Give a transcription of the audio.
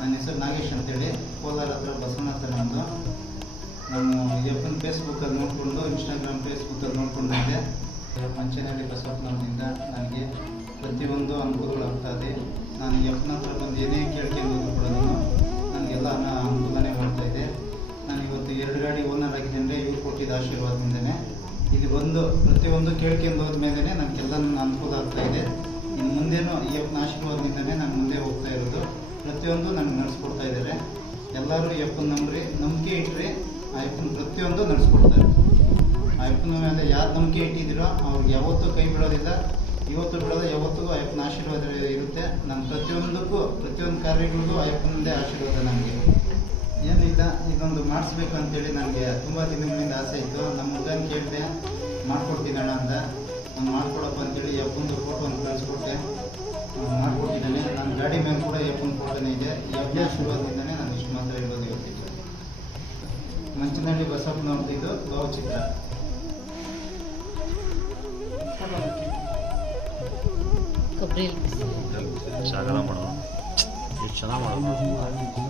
ನನ್ನ ಹೆಸರು ನಾಗೇಶ್ ಅಂತೇಳಿ, ಕೋಲಾರ ಹತ್ರ ಬಸವನ ಹತ್ರ ನಮ್ಮದು. ನಾನು ಯಪ್ಪನ ಫೇಸ್ಬುಕ್ಕಲ್ಲಿ ನೋಡಿಕೊಂಡು, ಇನ್ಸ್ಟಾಗ್ರಾಮ್ ಫೇಸ್ಬುಕ್ಕಲ್ಲಿ ನೋಡ್ಕೊಂಡಿದ್ದೆ. ಮಂಚೇನಹಳ್ಳಿ ಬಸವಪ್ಪನವರಿಂದ ನನಗೆ ಪ್ರತಿಯೊಂದು ಅನುಕೂಲಗಳಾಗ್ತದೆ. ನಾನು ಯಪ್ಪನ ಹತ್ರ ಬಂದು ಏನೇ ಕೇಳ್ಕೊಂಡು ಕೂಡ ನನಗೆಲ್ಲ ಅನುಕೂಲನೇ ಮಾಡ್ತಾಯಿದೆ. ನಾನು ಇವತ್ತು 2 ಗಾಡಿ ಓನರ್ ಆಗಿದ್ದೇನೆ, ಇವ್ರು ಕೊಟ್ಟಿದ್ದ ಆಶೀರ್ವಾದದಿಂದನೇ. ಇದು ಬಂದು ಪ್ರತಿಯೊಂದು ಕೇಳ್ಕೊಂಡು ಹೋದ್ಮೇಲೆ ನನಗೆಲ್ಲ ಅನುಕೂಲ ಆಗ್ತಾಯಿದೆ. ಇನ್ನು ಮುಂದೇನು ಈ ಯಪ್ಪನ ಆಶೀರ್ವಾದದಿಂದನೇ ನಾನು ಮುಂದೆ ಹೋಗ್ತಾ ಇರೋದು. ಪ್ರತಿಯೊಂದು ನನಗೆ ನಡೆಸ್ಕೊಡ್ತಾ ಇದ್ದಾರೆ. ಎಲ್ಲರೂ ಯಪ್ಪನ ನಂಬಿಕೆ ಇಟ್ಟರೆ ಆ ಯಪ್ಪನ ಪ್ರತಿಯೊಂದು ನಡೆಸ್ಕೊಡ್ತಾರೆ. ಆ ಯಪ್ಪನ ಮೇಲೆ ಯಾರು ನಂಬಿಕೆ ಇಟ್ಟಿದ್ದೀರೋ ಅವ್ರಿಗೆ ಯಾವತ್ತೂ ಕೈ ಬಿಡೋದಿಲ್ಲ, ಇವತ್ತು ಬಿಡೋದು, ಯಾವತ್ತಿಗೂ ಆ ಯಪ್ಪನ ಆಶೀರ್ವಾದ ಇರುತ್ತೆ. ನನ್ನ ಪ್ರತಿಯೊಂದು ಕಾರ್ಯಗಳಿಗೂ ಆ ಯಪ್ಪನದೇ ಆಶೀರ್ವಾದ. ನನಗೆ ಏನಿಲ್ಲ, ಇದೊಂದು ಮಾಡಿಸ್ಬೇಕು ಅಂತೇಳಿ ನನಗೆ ತುಂಬ ದಿನಗಳಿಂದ ಆಸೆ ಇತ್ತು. ನಮ್ಮ ಮಗನ ಕೇಳಿದೆ, ಮಾಡ್ಕೊಡ್ತೀನಣ್ಣ ಅಂದ. ನಾನು ಮಾಡ್ಕೊಡಪ್ಪ ಅಂತೇಳಿ ಯಪ್ಪಂದು ಫೋಟೋವನ್ನು ಕಳಿಸ್ಕೊಟ್ಟೆ, ಮಾಡಿಕೊಟ್ಟಿದ್ದಾನೆ. ನನ್ನ ಗಾಡಿ ಮೇಲೆ ಕೂಡ ಯಪ್ಪನ ಫೋಟೋನೇ ಇದೆ. ಯಪ್ಪನ ಆಶೀರ್ವಾದದಿಂದನೇ ನಾನು ಇಷ್ಟು ಮಾತ್ರ ಇರೋದು ಇವತ್ತಿಗೆ. ಮಂಚನಹಳ್ಳಿ ಬಸವಪ್ಪನವ್ರದ್ದು ಭಾವಚಿತ್ರ. ಸಾಗರ ಮಾಡೋದು ಎಷ್ಟು ಚೆನ್ನಾಗಿ ಮಾಡೋದು.